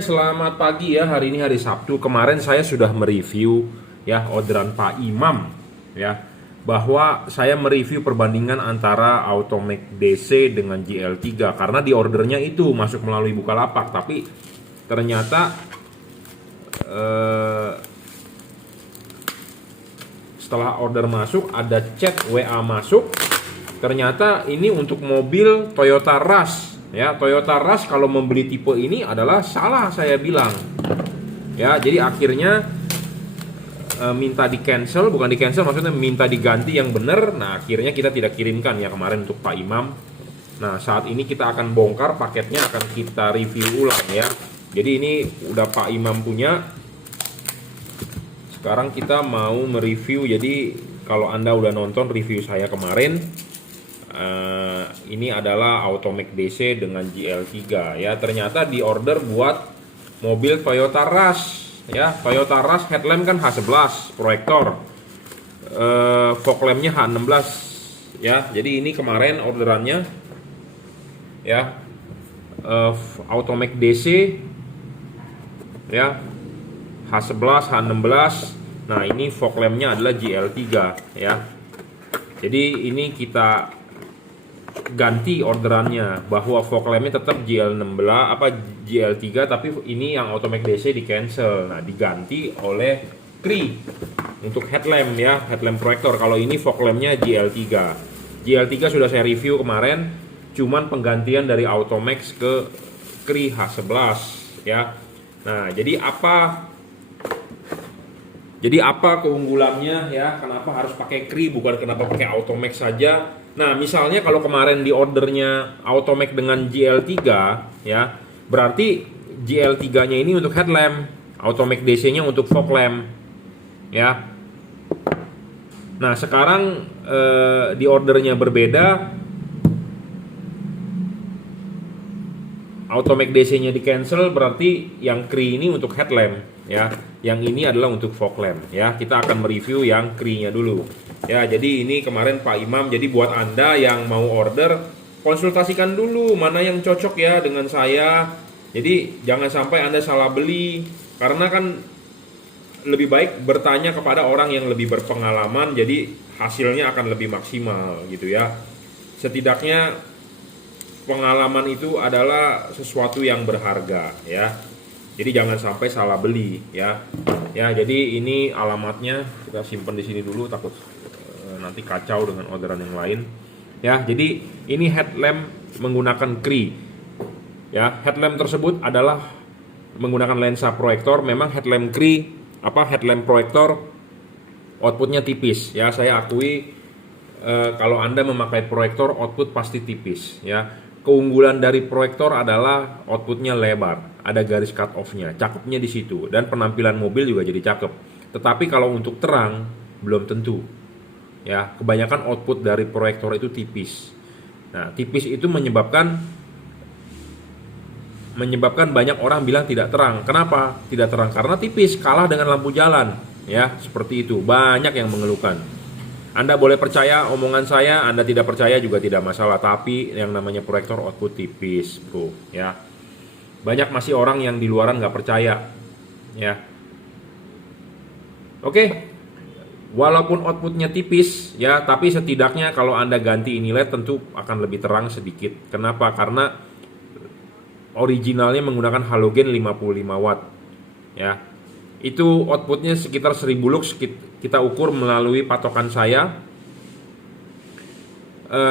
Selamat pagi ya, hari ini hari Sabtu. Kemarin saya sudah mereview ya orderan Pak Imam ya, bahwa saya mereview perbandingan antara Automac DC dengan GL3 karena di ordernya itu masuk melalui Bukalapak, tapi ternyata eh, setelah order masuk ada chat WA masuk, ternyata ini untuk mobil Toyota Rush. Ya, Toyota Rush kalau membeli tipe ini adalah salah, saya bilang. Ya, jadi akhirnya minta di cancel, bukan di cancel, maksudnya minta diganti yang benar. Nah, akhirnya kita tidak kirimkan ya kemarin untuk Pak Imam. Nah, saat ini kita akan bongkar paketnya, akan kita review ulang ya. Jadi ini udah Pak Imam punya. Sekarang kita mau mereview. Jadi kalau Anda udah nonton review saya kemarin, ini adalah Automac DC dengan GL3 ya. Ternyata di order buat mobil Toyota Rush ya. Toyota Rush headlamp kan H11 proyektor, fog lampnya H16 ya. Jadi ini kemarin orderannya ya, Automac DC ya, H11 H16. Nah, ini fog lampnya adalah GL3 ya. Jadi ini kita ganti orderannya, bahwa fog lampnya tetap GL3, tapi ini yang Automac DC di cancel. Nah, diganti oleh Cree untuk headlamp ya, headlamp proyektor. Kalau ini fog lampnya GL3. GL3 sudah saya review kemarin, cuman penggantian dari Automax ke Cree H11 ya. Nah, jadi apa keunggulannya ya? Kenapa harus pakai Cree, bukan kenapa pakai Automac saja? Nah, misalnya kalau kemarin di ordernya Automac dengan GL3 ya, berarti GL3-nya ini untuk headlamp, Automac DC-nya untuk fog lamp ya. Nah, sekarang di ordernya berbeda, Automac DC-nya di cancel, berarti yang Cree ini untuk headlamp ya, yang ini adalah untuk fog lamp ya. Kita akan mereview yang Cree-nya dulu ya. Jadi ini kemarin Pak Imam. Jadi buat Anda yang mau order, konsultasikan dulu mana yang cocok ya dengan saya. Jadi jangan sampai Anda salah beli, karena kan lebih baik bertanya kepada orang yang lebih berpengalaman, jadi hasilnya akan lebih maksimal gitu ya. Setidaknya pengalaman itu adalah sesuatu yang berharga ya. Jadi jangan sampai salah beli ya. Ya, jadi ini alamatnya kita simpan di sini dulu, takut nanti kacau dengan orderan yang lain. Ya, jadi ini headlamp menggunakan Cree. Ya, headlamp tersebut adalah menggunakan lensa proyektor. Memang headlamp Cree headlamp proyektor outputnya tipis ya. Saya akui kalau Anda memakai proyektor output pasti tipis ya. Keunggulan dari proyektor adalah outputnya lebar, ada garis cut off-nya, cakepnya di situ, dan penampilan mobil juga jadi cakep. Tetapi kalau untuk terang belum tentu. Ya, kebanyakan output dari proyektor itu tipis. Nah, tipis itu menyebabkan banyak orang bilang tidak terang. Kenapa tidak terang? Karena tipis, kalah dengan lampu jalan. Ya, seperti itu. Banyak yang mengeluhkan. Anda boleh percaya omongan saya, Anda tidak percaya juga tidak masalah. Tapi yang namanya proyektor output tipis, bro. Ya, banyak masih orang yang di luaran nggak percaya. Ya, oke. Walaupun outputnya tipis, ya, tapi setidaknya kalau Anda ganti ini LED tentu akan lebih terang sedikit. Kenapa? Karena originalnya menggunakan halogen 55 watt. Ya, itu outputnya sekitar 1000 lux. Kita ukur melalui patokan saya.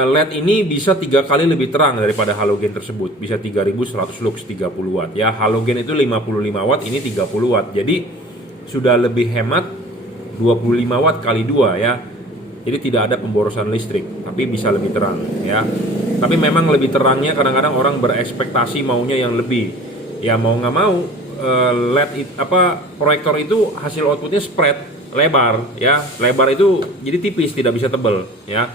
LED ini bisa 3 kali lebih terang daripada halogen tersebut. Bisa 3100 lux, 30 watt. Ya, halogen itu 55 watt, ini 30 watt. Jadi sudah lebih hemat 25 watt kali 2 ya. Jadi tidak ada pemborosan listrik, tapi bisa lebih terang ya. Tapi memang lebih terangnya kadang-kadang orang berekspektasi maunya yang lebih. Ya, mau nggak mau LED proyektor itu hasil outputnya spread lebar ya. Lebar itu jadi tipis, tidak bisa tebel ya.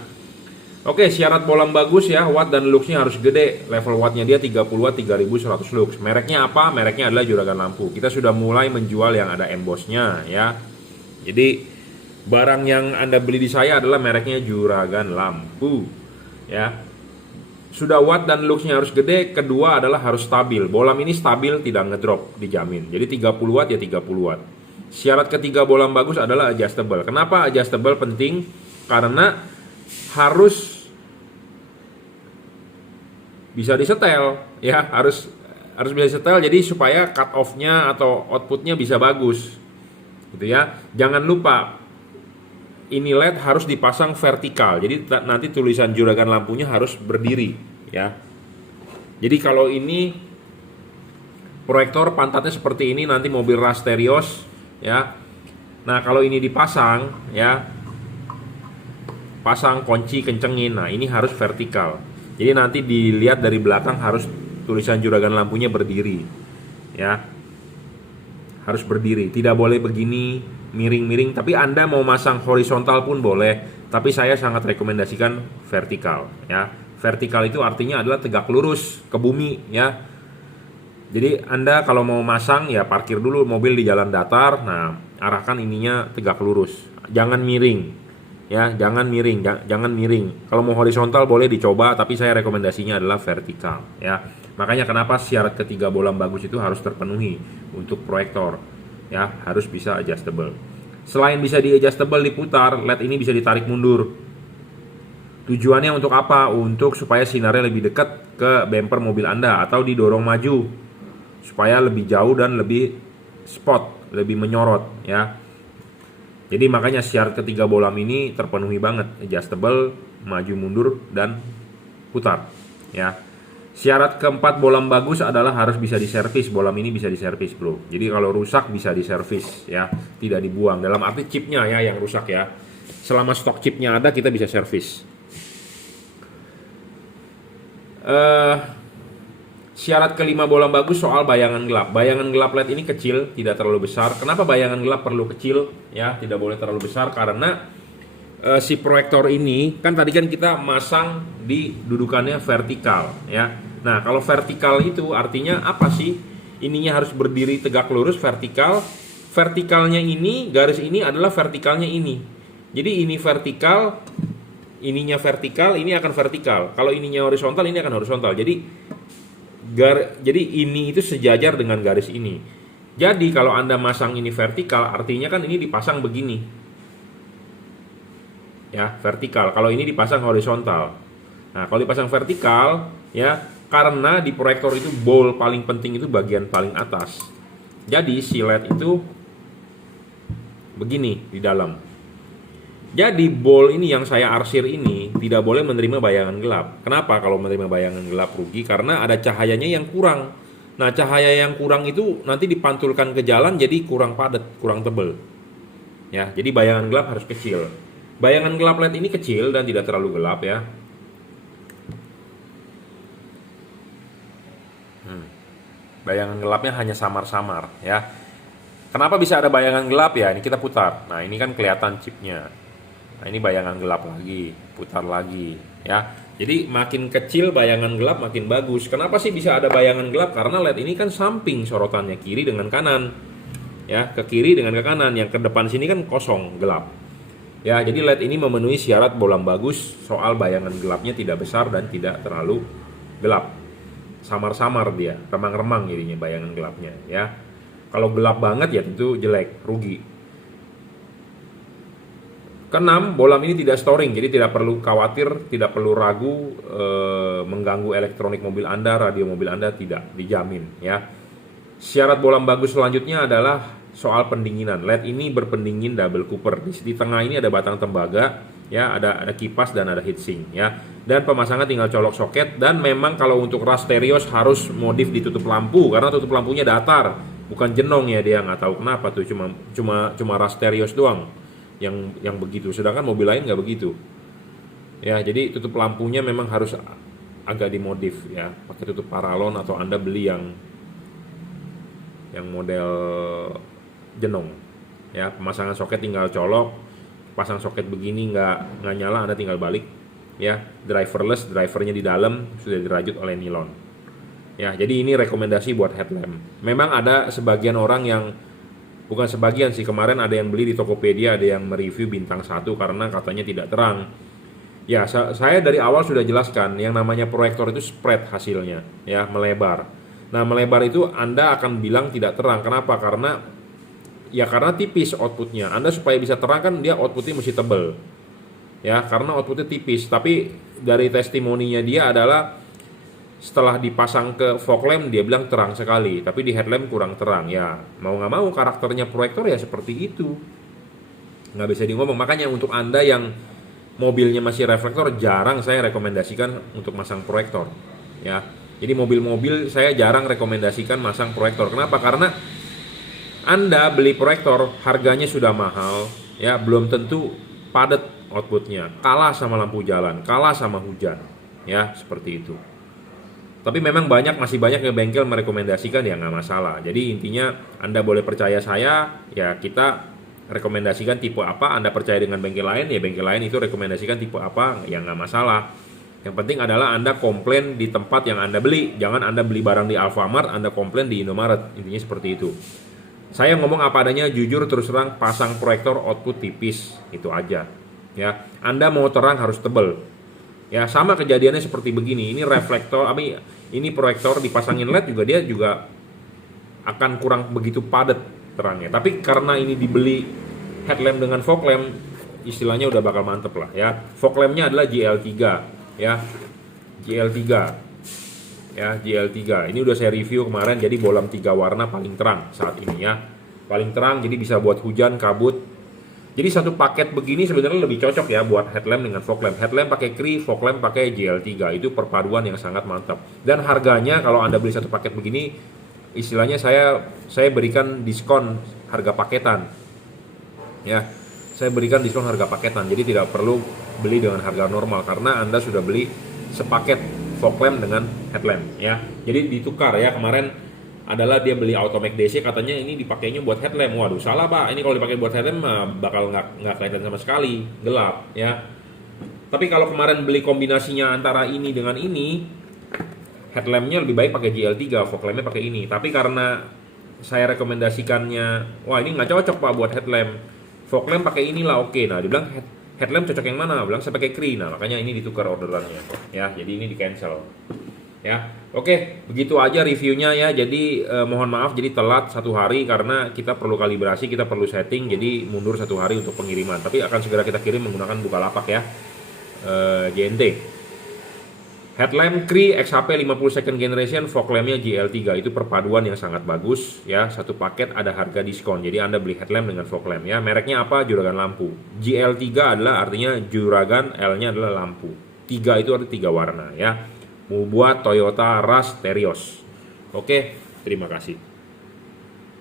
Oke, syarat bolam bagus ya, watt dan luxnya harus gede. Level wattnya dia 30 watt, 3100 lux. Mereknya apa? Mereknya adalah Juragan Lampu. Kita sudah mulai menjual yang ada embossnya ya. Jadi barang yang Anda beli di saya adalah mereknya Juragan Lampu ya. Sudah watt dan luxnya harus gede, kedua adalah harus stabil. Bolam ini stabil, tidak ngedrop, dijamin. Jadi 30 watt ya 30 watt. Syarat ketiga bolam bagus adalah adjustable. Kenapa adjustable penting? Karena harus bisa disetel, ya, harus bisa disetel jadi supaya cut off-nya atau output-nya bisa bagus. Gitu ya. Jangan lupa ini LED harus dipasang vertikal, jadi nanti tulisan juragan lampunya harus berdiri, ya. Jadi kalau ini proyektor pantatnya seperti ini, nanti mobil Rasterios, ya. Nah kalau ini dipasang, ya, pasang kunci kencengin, nah ini harus vertikal. Jadi nanti dilihat dari belakang harus tulisan juragan lampunya berdiri, ya. Harus berdiri, tidak boleh begini miring-miring, tapi Anda mau masang horizontal pun boleh, tapi saya sangat rekomendasikan vertikal, ya. Vertikal itu artinya adalah tegak lurus ke bumi, ya. Jadi Anda kalau mau masang ya parkir dulu mobil di jalan datar, nah arahkan ininya tegak lurus, jangan miring, ya, jangan miring, jangan miring. Kalau mau horizontal boleh dicoba, tapi saya rekomendasinya adalah vertikal, ya. Makanya kenapa syarat ketiga bolam bagus itu harus terpenuhi untuk proyektor, ya, harus bisa adjustable. Selain bisa di adjustable diputar, LED ini bisa ditarik mundur. Tujuannya untuk apa? Untuk supaya sinarnya lebih dekat ke bumper mobil Anda atau didorong maju supaya lebih jauh dan lebih spot, lebih menyorot, ya. Jadi makanya syarat ketiga bolam ini terpenuhi banget, adjustable, maju mundur dan putar, ya. Syarat keempat bolam bagus adalah harus bisa diservis. Bolam ini bisa diservis, bro. Jadi kalau rusak bisa diservis, ya, tidak dibuang. Dalam arti chipnya ya yang rusak, ya. Selama stok chipnya ada kita bisa servis. Syarat kelima bolam bagus soal bayangan gelap. Bayangan gelap LED ini kecil, tidak terlalu besar. Kenapa bayangan gelap perlu kecil? Ya, tidak boleh terlalu besar karena si proyektor ini kan tadi kan kita masang di dudukannya vertikal, ya. Nah kalau vertikal itu artinya apa sih? Ininya harus berdiri tegak lurus vertikal. Vertikalnya ini, garis ini adalah vertikalnya ini. Jadi ini vertikal, ininya vertikal, ini akan vertikal. Kalau ininya horizontal, ini akan horizontal. Jadi ini itu sejajar dengan garis ini. Jadi kalau Anda masang ini vertikal, artinya kan ini dipasang begini, ya, vertikal. Kalau ini dipasang horizontal. Nah kalau dipasang vertikal, ya, karena di proyektor itu bowl paling penting itu bagian paling atas. Jadi si LED itu begini di dalam. Jadi bowl ini yang saya arsir ini tidak boleh menerima bayangan gelap. Kenapa kalau menerima bayangan gelap rugi? Karena ada cahayanya yang kurang. Nah cahaya yang kurang itu nanti dipantulkan ke jalan jadi kurang padat, kurang tebel. Ya, jadi bayangan gelap harus kecil. Bayangan gelap LED ini kecil dan tidak terlalu gelap, ya. Bayangan gelapnya hanya samar-samar, ya. Kenapa bisa ada bayangan gelap, ya? Ini kita putar. Nah, ini kan kelihatan chipnya. Nah, ini bayangan gelap lagi, putar lagi, ya. Jadi makin kecil bayangan gelap makin bagus. Kenapa sih bisa ada bayangan gelap? Karena LED ini kan samping sorotannya kiri dengan kanan. Ya, ke kiri dengan ke kanan. Yang ke depan sini kan kosong, gelap. Ya, jadi LED ini memenuhi syarat bolam bagus soal bayangan gelapnya tidak besar dan tidak terlalu gelap. Samar-samar dia, remang-remang jadinya bayangan gelapnya, ya. Kalau gelap banget ya tentu jelek, rugi. Keenam, bolam ini tidak storing, jadi tidak perlu khawatir, tidak perlu ragu mengganggu elektronik mobil Anda, radio mobil Anda, tidak, dijamin, ya. Syarat bolam bagus selanjutnya adalah soal pendinginan. LED ini berpendingin double cooper. Di tengah ini ada batang tembaga, ya, ada kipas dan ada heatsink, ya. Dan pemasangan tinggal colok soket. Dan memang kalau untuk Rasterios harus modif ditutup lampu karena tutup lampunya datar, bukan jenong, ya. Dia nggak tahu kenapa tuh, cuma Rasterios doang yang begitu, sedangkan mobil lain nggak begitu, ya. Jadi tutup lampunya memang harus agak dimodif, ya, pakai tutup paralon atau Anda beli yang model jenong, ya. Pemasangan soket tinggal colok, pasang soket begini nggak nyala, Anda tinggal balik, ya. Driverless, drivernya di dalam sudah dirajut oleh nilon, ya. Jadi ini rekomendasi buat headlamp. Memang ada sebagian orang yang, bukan sebagian sih, kemarin ada yang beli di Tokopedia, ada yang mereview bintang 1 karena katanya tidak terang. Ya, saya dari awal sudah jelaskan yang namanya proyektor itu spread hasilnya, ya, melebar. Nah, melebar itu Anda akan bilang tidak terang. Kenapa? Karena tipis outputnya. Anda supaya bisa terang kan dia outputnya mesti tebel. Ya, karena outputnya tipis. Tapi dari testimoninya dia adalah setelah dipasang ke fog lamp dia bilang terang sekali, tapi di headlamp kurang terang. Ya, mau nggak mau karakternya proyektor ya seperti itu. Nggak bisa di ngomong. Makanya untuk Anda yang mobilnya masih reflektor, jarang saya rekomendasikan untuk masang proyektor, ya. Jadi mobil-mobil saya jarang rekomendasikan masang proyektor. Kenapa? Karena Anda beli proyektor harganya sudah mahal, ya, belum tentu padat outputnya, kalah sama lampu jalan, kalah sama hujan, ya, seperti itu. Tapi memang masih banyak yang bengkel merekomendasikan, ya nggak masalah. Jadi intinya Anda boleh percaya saya, ya kita rekomendasikan tipe apa. Anda percaya dengan bengkel lain, ya bengkel lain itu rekomendasikan tipe apa, ya nggak masalah. Yang penting adalah Anda komplain di tempat yang Anda beli. Jangan Anda beli barang di Alfamart, Anda komplain di Indomaret. Intinya seperti itu. Saya ngomong apa adanya, jujur terus terang, pasang proyektor output tipis, itu aja. Ya, Anda mau terang harus tebel. Ya, sama kejadiannya seperti begini. Ini reflektor, ini proyektor dipasangin LED juga, dia juga akan kurang begitu padat terangnya. Tapi karena ini dibeli headlamp dengan fog lamp, istilahnya udah bakal mantep lah, ya. Fog lampnya adalah GL3, ya. GL3. Ya, GL3. Ini udah saya review kemarin, jadi bolam 3 warna paling terang saat ini, ya. Paling terang, jadi bisa buat hujan, kabut. Jadi satu paket begini sebenarnya lebih cocok ya buat headlamp dengan fog lamp. Headlamp pakai Cree, fog lamp pakai GL3. Itu perpaduan yang sangat mantap. Dan harganya kalau Anda beli satu paket begini, istilahnya saya berikan diskon harga paketan, ya. Saya berikan diskon harga paketan, jadi tidak perlu beli dengan harga normal karena Anda sudah beli sepaket fog lamp dengan headlamp, ya. Jadi ditukar, ya. Kemarin adalah dia beli Automac DC, katanya ini dipakainya buat headlamp. Waduh, salah Pak, ini kalau dipakai buat headlamp bakal nggak kelihatan sama sekali, gelap, ya. Tapi kalau kemarin beli kombinasinya antara ini dengan ini, headlampnya lebih baik pakai GL3, fog lampnya pakai ini. Tapi karena saya rekomendasikannya, wah ini nggak cocok Pak buat headlamp, fog lamp pakai inilah, oke. Nah dibilang headlamp cocok yang mana? Bilang saya pakai Cree. Nah makanya ini ditukar orderannya, ya. Jadi ini di cancel, ya. Oke, begitu aja reviewnya, ya. Jadi mohon maaf jadi telat 1 hari karena kita perlu kalibrasi, kita perlu setting, jadi mundur 1 hari untuk pengiriman. Tapi akan segera kita kirim menggunakan Bukalapak, ya. JNT. Headlamp Cree XHP 50 second generation, fog lampnya GL3. Itu perpaduan yang sangat bagus, ya. Satu paket ada harga diskon. Jadi Anda beli headlamp dengan fog lamp, ya. Mereknya apa? Juragan lampu. GL3 adalah artinya juragan, L-nya adalah lampu. 3 itu ada 3 warna, ya. Mau buat Toyota Rush Terios. Oke, terima kasih.